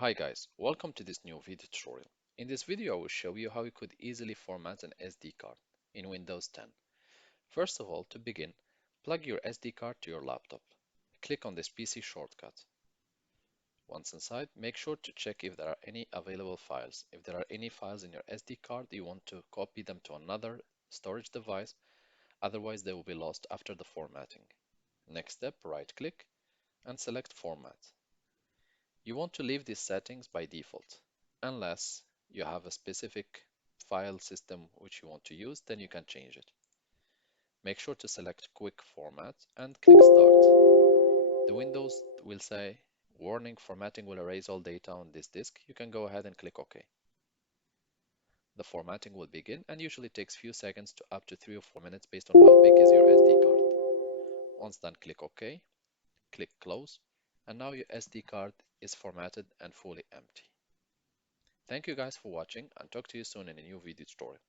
Hi guys, welcome to this new video tutorial. In this video, I will show you how you could easily format an SD card in Windows 10. First of all, to begin, plug your SD card to your laptop. Click on this PC shortcut. Once inside, make sure to check if there are any available files. If there are any files in your SD card, you want to copy them to another storage device, otherwise they will be lost after the formatting. Next step, right-click and select Format. You want to leave these settings by default, unless you have a specific file system which you want to use, then you can change it. Make sure to select Quick Format and click Start. The Windows will say, warning, formatting will erase all data on this disk. You can go ahead and click OK. The formatting will begin and usually takes few seconds to up to 3 or 4 minutes based on how big is your SD card. Once done, click OK, click Close, and now your SD card is formatted and fully empty. Thank you guys for watching and talk to you soon in a new video tutorial.